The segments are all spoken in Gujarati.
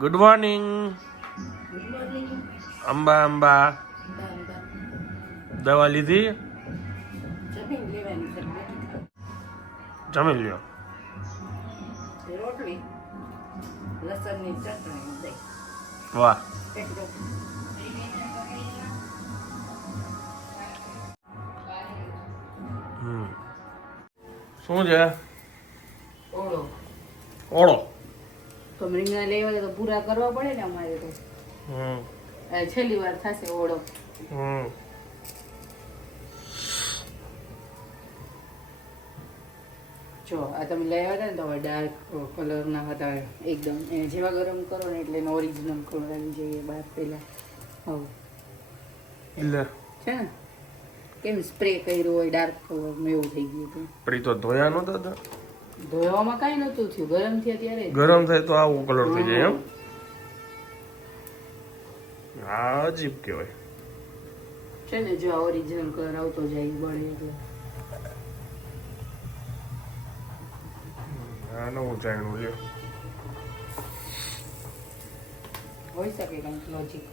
Good morning. અંબા અંબા દવા લીધી? જમી લ્યો. રોટલી લસણની ચટણી. વાહ. શું છે? ઓળો. ઓળો તો રીંગણા લેવા તો પૂરા કરવા પડે ને અમારે તો. છેલ્લી વાર થશે ઓળો. જો આ તમે લેવા હતા ને તો હવે ડાર્ક કલર ના હતા એકદમ જેવા ગરમ કરો ને એટલે ઓરિજિનલ કલર આવી જાય બહાર પહેલા. હવે એટલે છે ને કેમ સ્પ્રે કર્યો હોય ડાર્ક કલર ને એવું થઈ ગયું હતું. પણ તો ધોયા નહોતા તો ધોવામાં કાંઈ નહોતું થયું, ગરમ થયા ત્યારે ગરમ થાય તો આવું કલર થઈ જાય એમ. હા અજીબ કહેવાય છે ને. જો ઓરિજિનલ કલર આવતો જાય બળે એટલે. હા નવું જાણવું લ્યો. હોઈ શકે કંઈક લોજિક.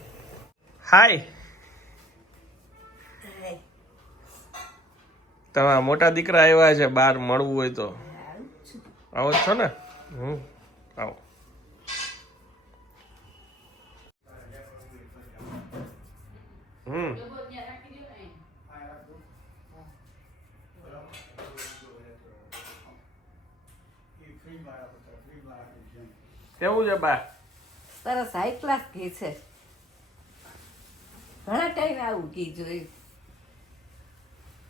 હાય, તમારા મોટા દીકરા આવ્યા છે, બહાર મળવું હોય તો આવો છો ને? આવો. કેવું છે બા? સરસ હાઈ ક્લાસ ઘી છે. ઘણા ટાઈમ આવું ઘી જોયું.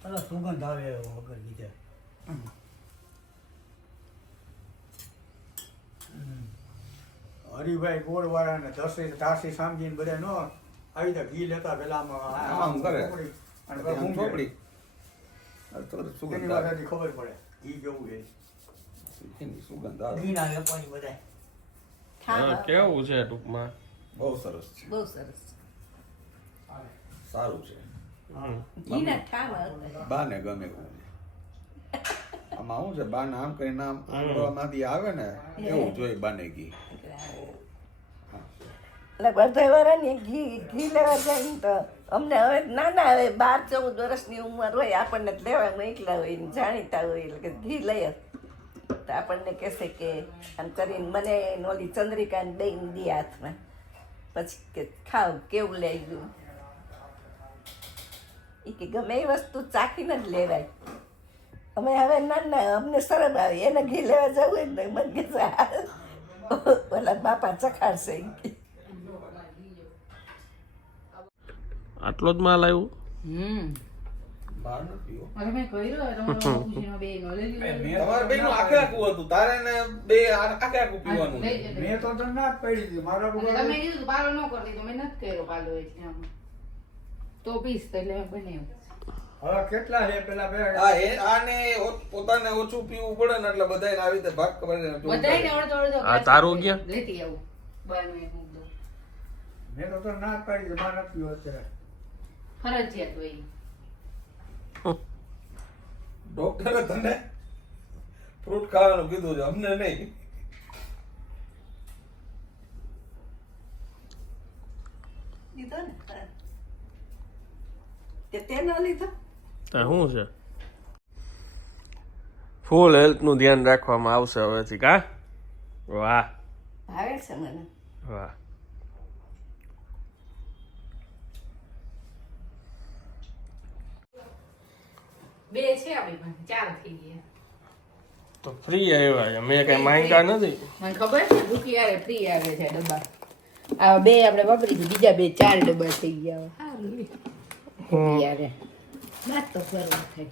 સરસ સુગંધ આવે વગર બીજા. હરિભાઈ ગોળ વાળા ને તારસી સામજીને બધા નો આવી રીતે ઘી લેતા પેલા આમ કરે અને ચોપડી ખબર પડે ઘી કેવું છે. સુગંધ આવે ઘી ના વેપારી બધા. કેવું છે ટૂંકમાં? બહુ સરસ છે, બહુ સરસ. સારું છે. ઘીના ઠાવા બાને ગમે એવું આમાં શું છે, બાને આમ કરીને આમ આંગળામાંથી આવે ને એવું જોઈએ બાને ઘી. એટલે બધા વાળાને ઘી લેવા જાય ને તો અમને હવે નાના હવે 12-14 વર્ષની ઉંમર હોય આપણને લેવા મોકલા હોય ને જાણીતા હોય એટલે કે ઘી લઈએ તો આપણને કહેશે કે આમ કરીને મને ઓલી ચંદ્રિકાને દઈને દે હાથમાં, પછી કે ખાવ કેવું લઈ ગયું. એ કે ગમે એ વસ્તુ ચાખીને જ લેવાય. અમે હવે નાના અમને શરમ આવે એને ઘી લેવા જવું હોય ને મને કે ઓલા બાપા ચખાડશે. આટલો જ માલ આવ્યું? બહાર ન પીવો. મેં કર્યું તમારે બેયનું આખે આખું હતું, તારે ને બે આખે આખું પીવાનું. મેં તો ના જ પડી હતી મારા તમે કીધું પાલો ન કરી દીધો, મેં નથી કર્યો પાલો એટલે આમ તો પીસ તો એટલે મેં બનાવ્યું. હવે કેટલા છે પેલા બે આને પોતાને ઓછું પીવું પડે ને એટલે બધાને આવી રીતે ભાગ બધાયને કરે. અડધો અડધો આ તારું ક્યાં? લેતી આવું બાનું એક મૂક દો. મેં તો ના જ પડી હતી મારા પીવો અત્યારે. ફરજિયાત હોય. ડોક્ટરે તને ફ્રૂટ ખાવાનું કીધું છે, અમને નહીં. લીધો ને કે તે ન લીધો? શું છે? ફૂલ હેલ્થનું ધ્યાન રાખવામાં આવશે હવેથી. કા? વાહ ભાવે છે મને. વાહ. બે છે આપણી પાસે, 4 થઈ ગયા. તો ફ્રી આવ્યા છે, મેં કઈ માંગ્યા નથી. મને ખબર છે દુખી આવે ફ્રી આવે છે ડબ્બા. આ બે આપણે વાપરી દીધું, બીજા બે 4 ડબ્બા થઈ ગયા. સારું યાર નાસ્તો કરવો થાય.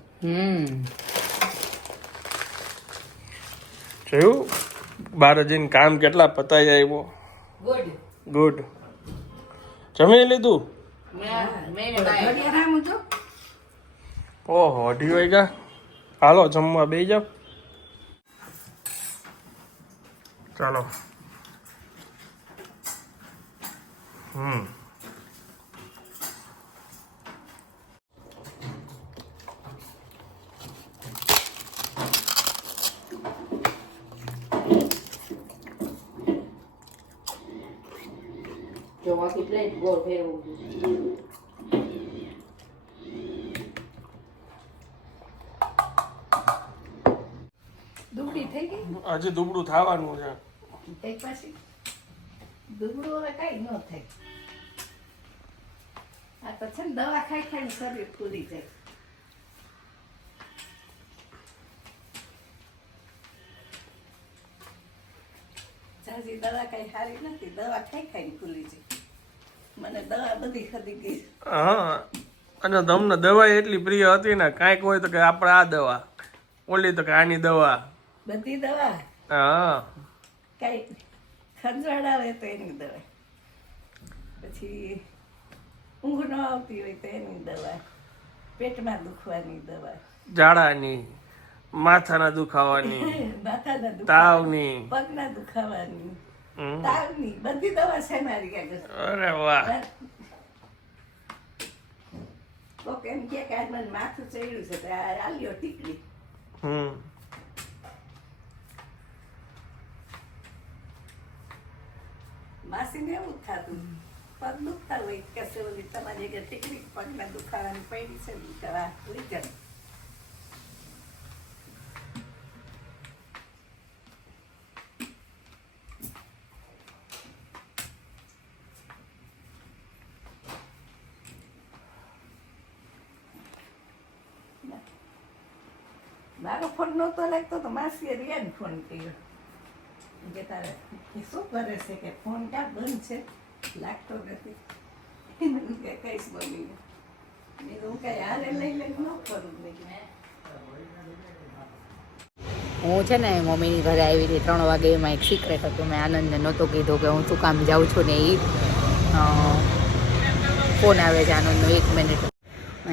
જોયું બાર જઈને કામ કેટલા પતાઈ આવ્યો. ગુડ. ગુડ. જમી લીધું? મેં ઘડિયાળ આમ જો. ઓહો 2:30 વાગ્યા. હાલો જમવા બેસી જાઓ. ચાલો. જો વાકી પ્લેટ ગોળ ફેરવું દુબળી થઈ ગઈ હજી દુબળું થવાનું છે. કઈ પાછી દુબળું હવે કઈ ન થાય. આ તો છે ને દવા ખાઈ ખાઈને શરીર ફૂલી જાય. જાજી દવા કઈ સારી નથી, દવા ખાઈ ખાઈને ફૂલી જાય. મને દવા બધી ખરી ગઈ. હા, અને તમને દવા એટલી પ્રિય હતી ને, કાંઈક હોય તો કે આપણે આ દવા, ઓલી તો કે આની દવા. બધી દવા હા, કઈ ખંજવાળ આવે તો એની દવા, પછી ઊંઘ ન આવતી હોય તો એની દવા, પેટમાં દુખવાની દવા, ઝાડાની, માથાના દુખાવાની, માથાના દુખાવા, તાવની. પગના દુખાવાની, હમ. તાવની, બધી દવા છે મારી આગળ. અરે વાહ. કોક એમ કે આજ મને માથું ચડ્યું છે તો આ આલ્યો ટીકડી. હમ. માસીને એવું જ થતું, પગ દુખતા હોય કશે ઓલી તમારી આગળ ટીકડી પગના દુખાવાની પડી છે દવા ઉઈ જાય. મારો ફોન નહોતો લાગતો તો માસીએ રિયાને ફોન કર્યો કે તારે શું કરે છે કે ફોન ક્યાં બંધ છે લાગતો નથી. મને કે કઈશ મમ્મીને મેં હું કઈ હારે લઈ લઈને ન કરું નહીં. હું છે ને મમ્મીની ઘરે આવી હતી 3 વાગે. એમાં એક સિક્રેટ હતું, મેં આનંદને નહોતો કીધું કે હું શું કામ જાઉં છું ને. એ ફોન આવે છે આનંદનો 1 મિનિટ.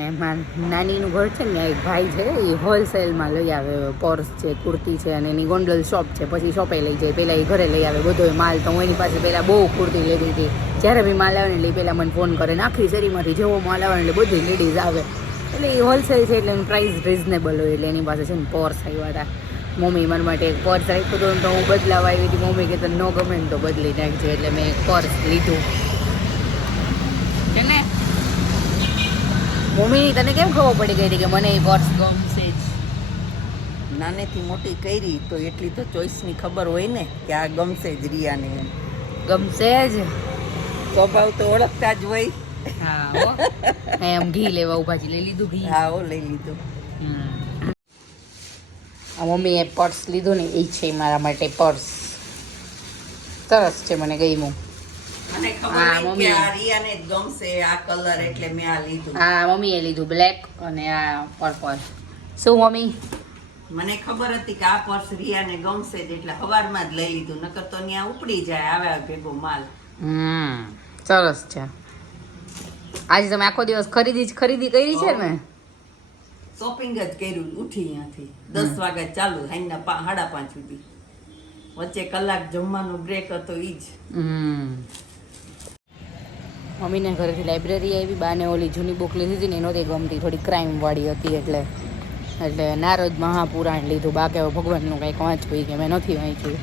એમાં નાનીનું ઘર છે ને, ત્યાં એક ભાઈ છે, એ હોલસેલમાં લઈ આવે પર્સ છે, કુર્તી છે, અને એની ગોંડલ શોપ છે. પછી શોપે લઈ જાય, પહેલાં એ ઘરે લઈ આવે બધો માલ. તો હું એની પાસે પહેલાં બહુ કુર્તી લીધી હતી. જ્યારે બી માલ આવે ને એટલે પહેલાં મને ફોન કરે, આખી શેરીમાંથી જેવો માલ આવે ને એટલે બધી લેડીઝ આવે. એટલે એ હોલસેલ છે એટલે એની પ્રાઇસ રિઝનેબલ હોય. એટલે એની પાસે છે ને પર્સ આવ્યા હતા. મમ્મી મારા માટે એક પર્સ રાખ્યું હતું, તો હું બદલાવા આવી હતી. મમ્મી કે તને ન ગમે ને તો બદલી નાખજો. એટલે મેં એક પર્સ લીધું છે ને. મમ્મીની તને કેમ ખબર પડી ગઈ હતી કે મને એ પર્સ ગમશે જ? નાનેથી મોટી કરી તો એટલી તો ચોઈસની ખબર હોય ને કે આ ગમશે જ રિયાને. એમ ગમશે જ. સ્વભાવ તો ઓળખતા જ હોય. હા હો. એમ ઘી લેવા ઉભા છે, લઈ લીધું ઘી? હા હો, લઈ લીધું. આ મમ્મીએ પર્સ લીધું ને એ છે મારા માટે પર્સ. સરસ છે, મને ગમ્યું. મને હા, ખબર મમ્મી. કે આ રિયાને જ ગમશે આ કલર એટલે મેં આ લીધું. હા, મમ્મીએ લીધું બ્લેક અને આ પર્પલ. શું મમ્મી? મને ખબર હતી કે આ પર્સ રિયાને ગમશે જ એટલે સવારમાં જ લઈ લીધું, નકર તો ત્યાં ઉપડી જાય આવે ભેગો માલ. સરસ છે. આજે તમે આખો દિવસ ખરીદી કરી છે ને? શોપિંગ જ કર્યું, ઉઠી ત્યાંથી 10 વાગે ચાલુ, સાંજના 5:30 સુધી. વચ્ચે કલાક જમવાનો બ્રેક હતો ઈ જ. મમ્મીને ઘરેથી લાઇબ્રેરી આવી. બાને ઓલી જૂની બુક લીધી હતી ને એ નહોતી ગમતી, થોડી ક્રાઇમવાળી હતી. એટલે નારદ મહાપુરાણ લીધું. બાકી હવે ભગવાનનું કંઈક વાંચવું કે મેં નથી વાંચ્યું.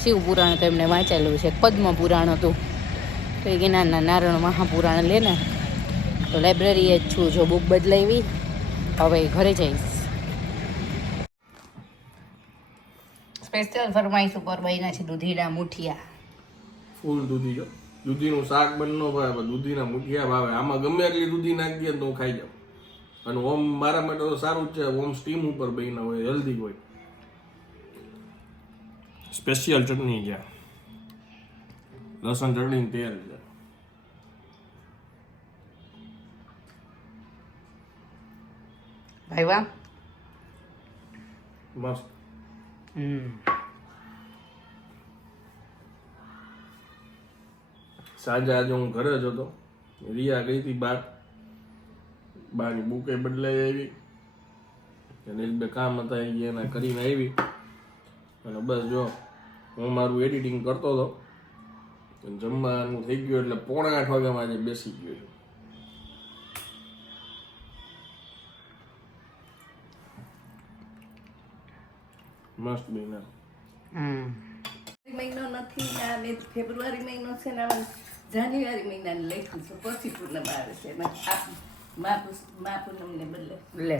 શિવ પુરાણ તો એમને વાંચેલું છે. પદ્મ પુરાણ હતું તો એ કે ના નારાયણ મહાપુરાણ લે ને. તો લાઇબ્રેરીએ જ છું. જો બુક બદલાવી, હવે ઘરે જઈશ. સ્પેશિયલ ફરમાઈશ ઉપર બન્યા છે દૂધીના મુઠિયા. ફૂલ દૂધી જો. દૂધીનું શાક બન ન ભાવે, પણ દૂધીના મુઠિયા ભાવે. આમાં ગમે એટલી દૂધી નાખી દે તો હું ખાઈ જાઉં. અને ઓમ મારા માટે તો સારું જ છે. ઓમ સ્ટીમ ઉપર બન્યા હોય, હેલ્ધી હોય. સ્પેશિયલ ચટણી છે, લસણ ચટણી તેલ છે. ભાઈ વાહ, મસ્ત. સાંજે આજે હું ઘરે જ હતો. રિયા ગઈ હતી બહાર. બાની બુકે બદલાઈ આવી અને 1-2 કામ હતા એ એના કરીને આવી. અને બસ જો હું મારું એડિટિંગ કરતો હતો. જમવાનું થઈ ગયું એટલે 7:45 વાગ્યામાં આજે બેસી ગયો છું. મસ્ત બન્યા. મહિનો નથી, આ ફેબ્રુઆરી મહિનો છે ને, જાન્યુઆરી મહિનાને લખ્યું છે, પછી પૂનમ આવે છે એમાં મા પૂનમને બદલે. લે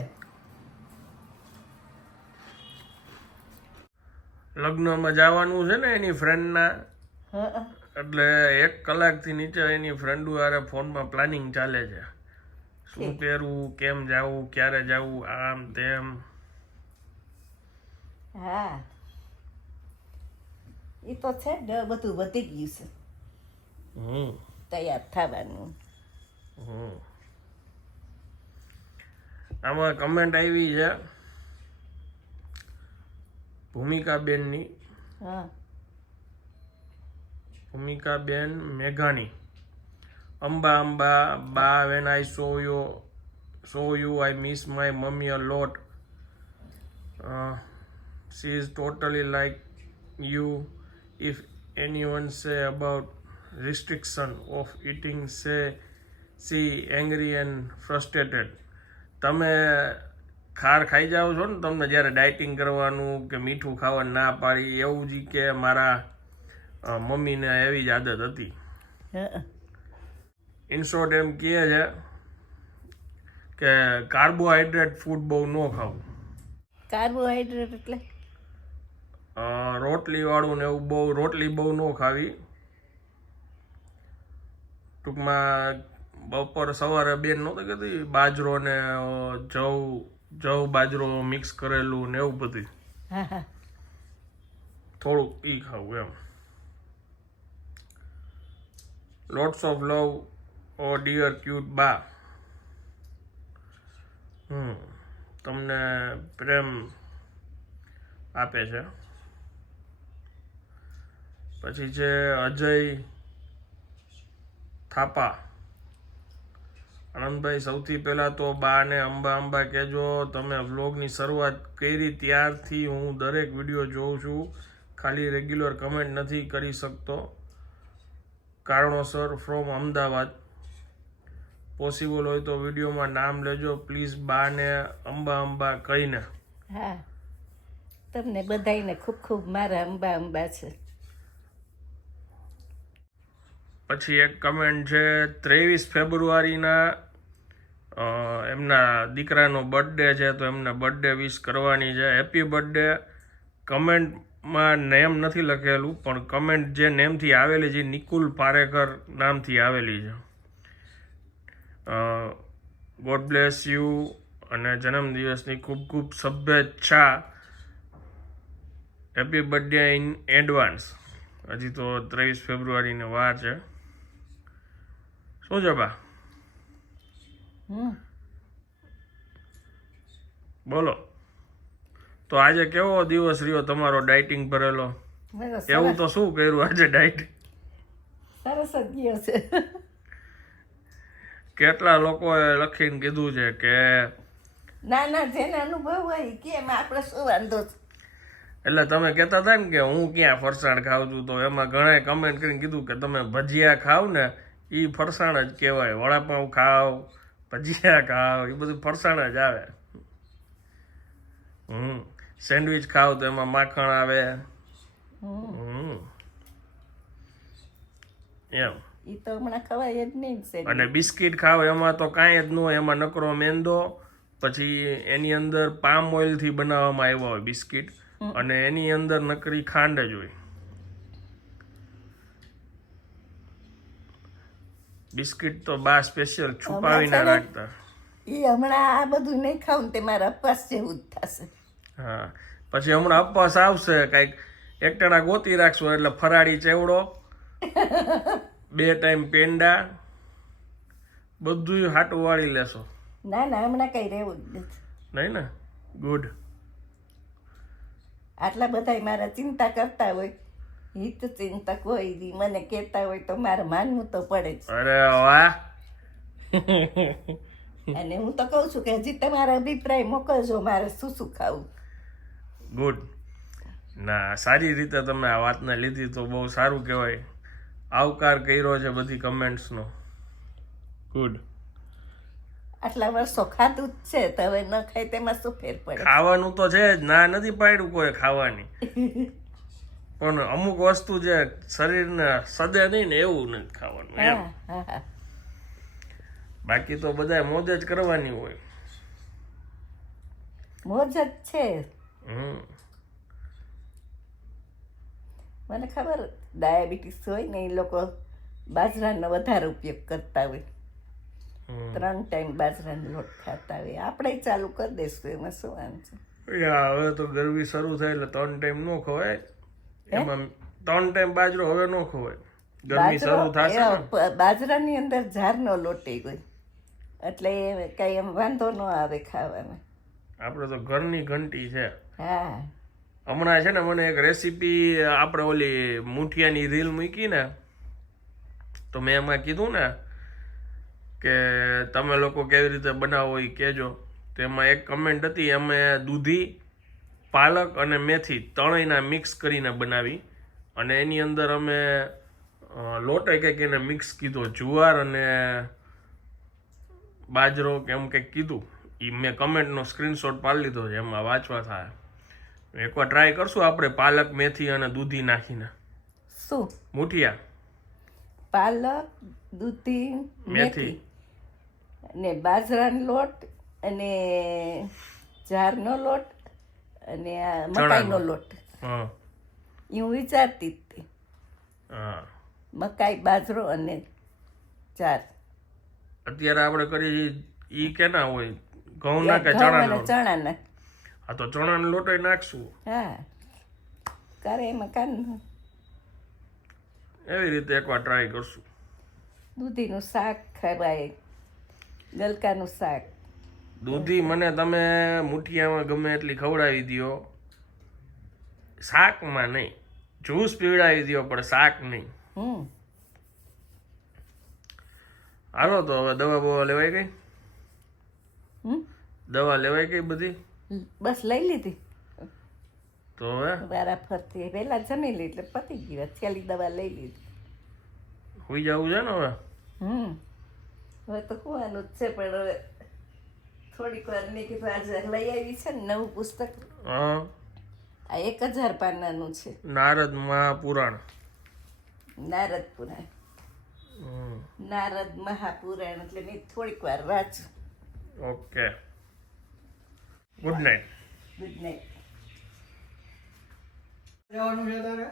લગ્નમાં જવાનું છે ને એની ફ્રેન્ડના, હા એટલે 1 કલાકથી નીચે એની ફ્રેન્ડ હારે ફોનમાં પ્લાનિંગ ચાલે છે, શું પહેરવું, કેમ જાવું, ક્યારે જાવું, આમ તેમ. હા એ તો છે જ, બધું વધી ગયું છે તૈયાર થવાનું. આમાં કમેન્ટ આવી છે ભૂમિકાબેનની, હા ભૂમિકાબેન મેઘાણી. અંબા અંબા બા, when I saw you I miss my mummy a lot. She is totally like you. If anyone say about restriction of eating, say she angry and frustrated. તમે ખાર ખાઈ જાઓ છો ને, તમને જ્યારે ડાયટિંગ કરવાનું કે મીઠું ખાવાનું ના પાડી, એવું જ કે મારા મમ્મીને એવી જ આદત હતી. ઇન શોર્ટ એમ કહે છે કે કાર્બોહાઈડ્રેટ ફૂડ બહુ ન ખાવું, કાર્બોહાઈડ્રેટ એટલે રોટલી વાળું ને એવું બહુ, રોટલી બહુ ન ખાવી. ટૂંકમાં બપોર સવારે બેન નહોતી કહેતી બાજરો ને જવ બાજરો મિક્સ કરેલું ને એવું બધું, હા હા થોડુંક ઈ ખાવું એમ. Lots of love oh dear cute બા. તમને પ્રેમ આપે છે. પછી છે અજય થાપા. આનંદભાઈ, સૌથી પહેલાં તો બા ને અંબા અંબા કહેજો. તમે વ્લોગની શરૂઆત કરી ત્યારથી હું દરેક વિડીયો જોઉં છું, ખાલી રેગ્યુલર કમેન્ટ નથી કરી શકતો કારણોસર. ફ્રોમ અમદાવાદ. પોસિબલ હોય તો વિડીયોમાં નામ લેજો પ્લીઝ, બા ને અંબા અંબા કહીને. હા તમને બધાયને ખૂબ ખૂબ મારા અંબા અંબા છે. પછી એક કમેન્ટ છે 23 ફેબ્રુઆરીના એમના દીકરાનો બર્થડે છે, તો એમને બર્થડે વિશ કરવાની છે. Happy birthday. કમેન્ટમાં નેમ નથી લખેલું, પણ કમેન્ટ જે નેમથી આવેલી છે નિકુલ પારેકર નામથી આવેલી છે. ગોડ બ્લેસ યુ અને જન્મદિવસની ખૂબ ખૂબ શુભેચ્છા. Happy birthday in advance. હજી તો 23 ફેબ્રુઆરીની વાર છે. શું છે બા? બોલો. તો આજે કેવો દિવસ રહ્યો તમારો ડાયટિંગ ભરેલો? એવું તો શું કર્યું આજે ડાયટિંગ? સરસ જ ગયો છે. કેટલા લોકોએ લખીને કીધું છે કે ના ના જેને અનુભવ હોય કેમ આપણે શું વાંધો છે. એટલે તમે કહેતા હતા ને કે હું ક્યાં ફરસાણ ખાઉં છું, તો એમાં ઘણાએ કમેન્ટ કરીને કીધું કે તમે ભજીયા ખાવ ને એ ફરસાણ જ કહેવાય, વડાપાઉં ખાવ, ભજીયા ખાવ, એ બધું ફરસાણ જ આવે. સેન્ડવિચ ખાવ તો એમાં માખણ આવે. એમ. એ તો હમણાં ખવાય જ નહીં છે. અને બિસ્કિટ ખાવ એમાં તો કાંઈ જ ન હોય, એમાં નકરો મેંદો, પછી એની અંદર પામ ઓઇલથી બનાવવામાં આવ્યા હોય બિસ્કિટ, અને એની અંદર નકરી ખાંડ જ હોય. બિસ્કિટ તો બા સ્પેશિયલ છુપાવીને રાખતા. એ હમણાં આ બધું નહીં ખાવું તે મારા અપવાસ જેવું જ થશે. હા, પછી હમણાં અપવાસ આવશે, કાંઈક એકટાણા ગોતી રાખશું એટલે ફરાળી ચેવડો, 2 ટાઈમ પેંડા, બધું હાટું વાળી લેશો. ના ના હમણાં કઈ રહેવું જ નથી. નહીં ને? ગુડ. આટલા બધા મારા ચિંતા કરતા હોય, હિત ચિંતક હોય, ઈ મને કહેતા હોય તો મારે માનવું તો પડે જ. અરે વાહ. અને હું તો કહું છું કે હજી તમારા અભિપ્રાય મોકલજો, મારે શું શું ખાવું. ગુડ. ના, સારી રીતે તમે આ વાતને લીધી તો બહુ સારું કહેવાય. આવકાર કર્યો છે બધી કમેન્ટ્સનો. ગુડ. આટલા વર્ષો ખાધું જ છે તો હવે ન ખાય તેમાં શું ફેર પડે. ખાવાનું તો છે જ, ના નથી પાડ્યું કોઈ ખાવાની. પણ અમુક વસ્તુ જે શરીરને સદે નહીં ને એવું નથી ખાવાનું એમ. હા હા બાકી તો બધા મોજ જ કરવાની હોય. મોજ જ છે. હમ મને ખબર ડાયાબિટીસ હોય ને એ લોકો બાજરાનો વધારે ઉપયોગ કરતા હોય. 3 ટાઈમ બાજરાનો લોટ ખાતા હોય. આપણે ચાલુ કરી દઈશું, એમાં શું વાંધો છે? હવે તો ગરમી શરૂ થાય એટલે 3 ટાઈમ ન ખવાય. એમાં 3 ટાઈમ બાજરો હવે ન ખવાય. ગરમી શરૂ થશે ને. બાજરાની અંદર ઝારનો લોટ હોય એટલે કઈ એમ વાંધો ન આવે ખાવામાં. આપણે તો ઘરની ઘંટી છે. હા હમણાં છે ને મને એક રેસીપી આપણે ઓલી મુઠિયાની રીલ મૂકી ને તો મેં એમાં કીધું ને કે તમે લોકો કેવી રીતે બનાવો એ કહેજો. તો એમાં એક કમેન્ટ હતી, અમે દૂધી, પાલક અને મેથી ત્રણેયના મિક્સ કરીને બનાવી અને એની અંદર અમે લોટ કંઈક એને મિક્સ કીધો, જુવાર અને બાજરો કે એમ કંઈક કીધું. એ મેં કમેન્ટનો સ્ક્રીનશોટ પાડી લીધો છે, એમાં વાંચવા થાય. એકવાર ટ્રાય કરશું આપણે પાલક, મેથી અને દૂધી નાખીને શું મુઠિયા. પાલક, દૂધી, મેથી અને બાજરાનો લોટ અને જારનો લોટ અને આ મકાઈનો લોટ. હા એ હું વિચારતી જ હતી. હા મકાઈ, બાજરો અને જાર. અત્યારે આપણે કરી ઈ કેના હોય, ઘઉંના કે ઘઉં ચણાના? અને ચણાના. હા તો ચણાનો લોટ નાખશું. હા કરે એમાં કાન. એવી રીતે એકવાર ટ્રાય કરશું. દૂધીનું શાક ખવાય, ગલકાનું શાક. દૂધી મને તમે મુઠિયામાં ગમે એટલી ખવડાવી દો, શાકમાં નહીં. જ્યુસ પીવડાવી દો પણ શાક નહીં. હાલો તો હવે દવા બવા લેવાઈ ગઈ? દવા લેવાઈ ગઈ બધી? બસ લઈ લીધી તો હવે વારા ફરતી પહેલા જમી લીધી એટલે પતી ગઈ. છેલ્લી દવા લઈ લીધી. સુઈ જવું છે ને હવે? હવે તો ખવાનું જ છે પણ હવે થોડીક વાર મેં કીધું આજે લઈ આવી છે ને નવું પુસ્તક. હા આ 1000 પાનાનું છે, નારદ મહાપુરાણ. નારદ પુરાણ. નારદ મહાપુરાણ એટલે મેં થોડીક વાર વાંચું. Okay, good night. Good night. જવાનું છે તારે?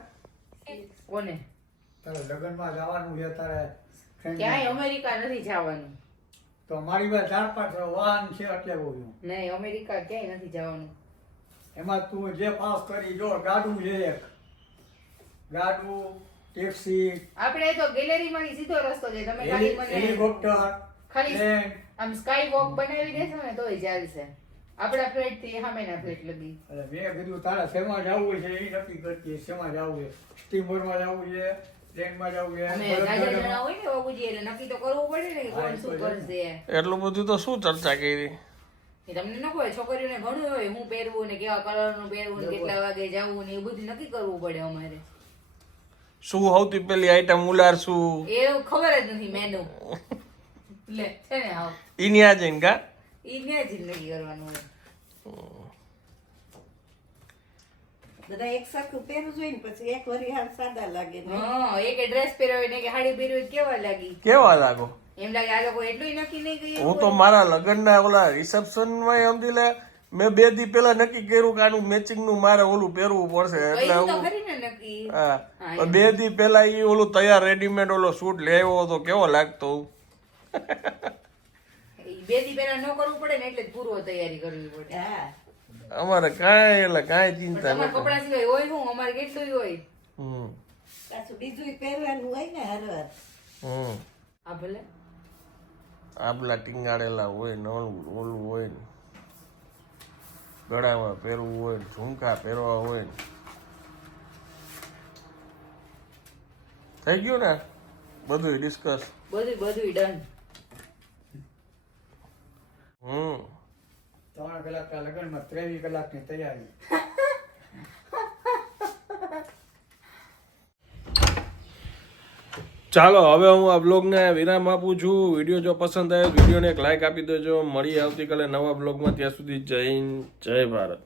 કોને? તારે લગ્નમાં જવાનું છે તારે? ક્યાંય અમેરિકા નથી જવાનું. તો મારી પાસે 4-5 વાહન છે એટલે બોલું. નહીં, અમેરિકા ક્યાંય નથી જવાનું. એમાં તું જે પાસ કરી જો, ગાડું છે એક, ગાડું, ટેક્સી, આપણે તો ગેલેરીમાંથી સીધો રસ્તો છે. તમે ખાલી મને હેલિકોપ્ટર, ખાલી પ્લેન. આમ સ્કાય વોક બનાવી દેશો ને તોય ચાલશે. આપણા ફ્લેટ થી સામેના ફ્લેટ લગી. એટલે મેં કીધું તારા શેમાં જવું છે એ નક્કી કરતી, શેમાં જવું છે, સ્ટીમરમાં જવું છે, ટ્રેનમાં જવું છે, અમે ગાજર જણા હોય ને બાબુજી એટલે નક્કી તો કરવું પડે ને કે કોણ શું કરશે. એટલું બધું તો શું ચર્ચા કરી? એ તમને ન હોય, છોકરીઓને ઘણું હોય હું પહેરવું ને કેવા કલરનું પહેરવું ને કેટલા વાગે જવું ને એ બધું નક્કી કરવું પડે અમારે. શું સૌથી પહેલી આઈટમ ઉલારશું એવું ખબર જ નથી મેનુ. લે છે ને હાવ ઈ ન્યા જઈને કા ઈ ને જ નક્કી કરવાનું હોય. બધા એક સરખું પહેરવું જોઈએ ને પછી એક વરી હાલ સાદા લાગે ને. હા, એક ડ્રેસ પહેર્યો ને કે સાડી પહેર્યો કેવા લાગી કેવા લાગો? એમ લાગે આ લોકો એટલું નક્કી નહીં કર્યું. હું તો મારા લગ્નના ઓલા રિસેપ્શનમાં સમજી લે મેં 2 દી પહેલા નક્કી કર્યું કે આનું મેચિંગ નું મારે ઓલું પહેરવું પડશે એટલે કર્યું તો હું ખરી ને નક્કી. હા 2 દી પહેલા ઈ ઓલું તૈયાર રેડીમેડ ઓલો સૂટ લેવો તો કેવો લાગતો. ઈ 2 દી પહેલા ન કરવું પડે ને એટલે જ પૂર્વ તૈયારી કરવી પડે. હા અમારે કાંઈ એટલે કાંઈ ચિંતા તમારા નથી. કપડા સિવાય હોય શું અમારે કેટલું હોય. પાછું બીજું પહેરવાનું હોય ને હરવાર. હા ભલે આપલા ટીંગાડેલા હોય ને ઓલું હોય ને ગળામાં પહેરવું હોય ને ઝુમકા પહેરવા હોય ને. થઈ ગયું ને બધું ડિસ્કસ? બધું ડન. 3 કલાકના લગ્નમાં 23 કલાકની તૈયારી. ચાલો હવે હું આ બ્લોગને વિરામ આપું છું. વિડીયો જો પસંદ આવ્યો વિડીયોને એક લાઈક આપી દેજો. મળીએ આવતીકાલે નવા બ્લોગમાં. ત્યાં સુધી જય હિન્દ, જય ભારત.